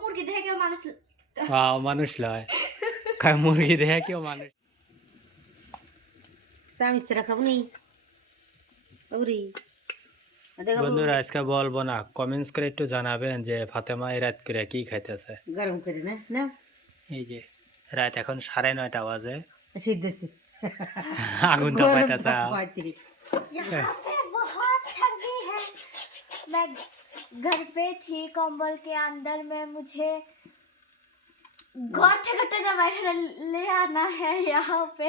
মুরগি দেখে কেউ মানুষ মানুষ লয় মুরগি দেখে কেউ মানুষ চামিচরা খাবো নি ওরি বন্ধুরা আজকে বলবো না, কমেন্টস করে একটু জানাবেন যে ফাতেমা এই রাত করে কি খাইতেছে। গরম করে না না এই যে রাত এখন 9:30 বাজে, সিদ্ধ আগুন তো পাইতেছে। यहाँ पे बहुत सर्दी है। मैं घर पे थी कंबल के अंदर में, मुझे घर থেকে টেনে বাইরে ले आना है यहाँ पे।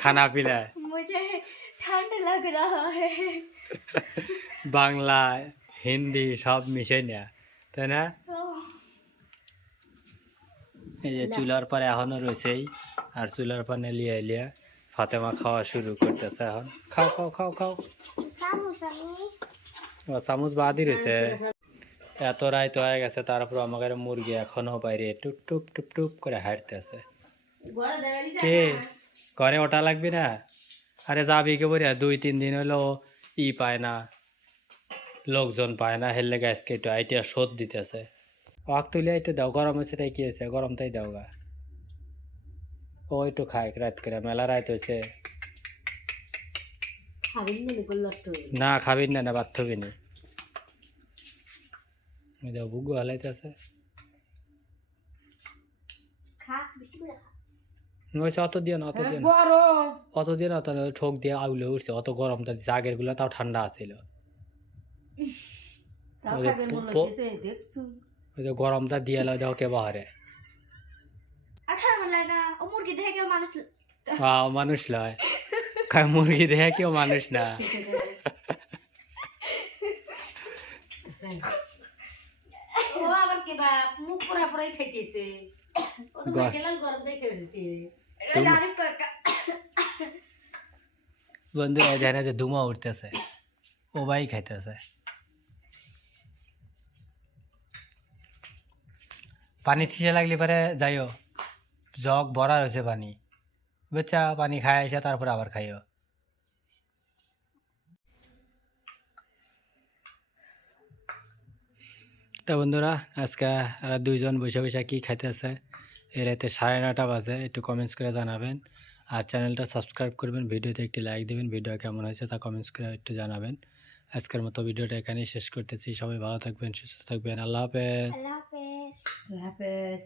खाना पीला मुझे ठंड लग रहा है। বাংলা হিন্দি সব মিশে নেয়া, তাই না? এই যে চুলার পরে এখনো রয়েছেই, আর চুলার পানে লিয়ে লিয়া ফাতেমা খাওয়া শুরু করতেছে। এখন খাও খাও খাও খাও। চামচ বাদই রয়েছে। এত রাত হয়ে গেছে, তারপর আমাদের মুরগি এখনো বাইরে টুপ টুপ টুপ টুপ করে হাঁটতেছে। কে ঘরে ওটা লাগবে না? আরে যাবি কে বলিয়া 2-3 দিন হলো পায় না, লোকজন পায় না, হেললে গ্যাসকে একটু আইটিয়া শোধ দিতেছে। আগ তুলে আইতে দাও, গরম হয়েছে তাই কি হয়েছে, গরম তাই দাও গা। ও একটু খায় রাত করে, মেলা রাত হয়েছে। না খাবি না, বাদ থবি নি। বুগু হালাইতেছে অত দিয়ে না, অত দিয়ে না, অত দিয়ে না, ঠোক দিয়ে আউলে উঠছে। অত গরমটা দিচ্ছে, আগের গুলো তাও ঠান্ডা আছিল। ওই যে গরমটা দিয়ে লয় দাও কে বাহারে। মুরগি দেখে কেউ মানুষ মানুষ লয় মুরগি দেখে কেউ মানুষ না। বন্ধু দেখে যে ধুমা উঠতেছে, ও ভাই খাইতেছে। পানি ঠিসে লাগলে পরে যাইও, জগ ভরা রয়েছে পানি, বুঝছা? পানি খাই আসে তারপরে আবার খাইও। তা বন্ধুরা আজকে দুইজন বসে বসে কি খাইতেছে এই রাতে 9:30 বাজে, একটু কমেন্টস করে জানাবেন। আর চ্যানেলটা সাবস্ক্রাইব করবেন, ভিডিওতে একটি লাইক দেবেন, ভিডিও কেমন হয়েছে তা কমেন্টস করে একটু জানাবেন। আজকের মতো ভিডিওটা এখানেই শেষ করতেছি। সবাই ভালো থাকবেন, সুস্থ থাকবেন। আল্লাহ হাফেজ। আল্লাহ হাফেজ। হাফেজ।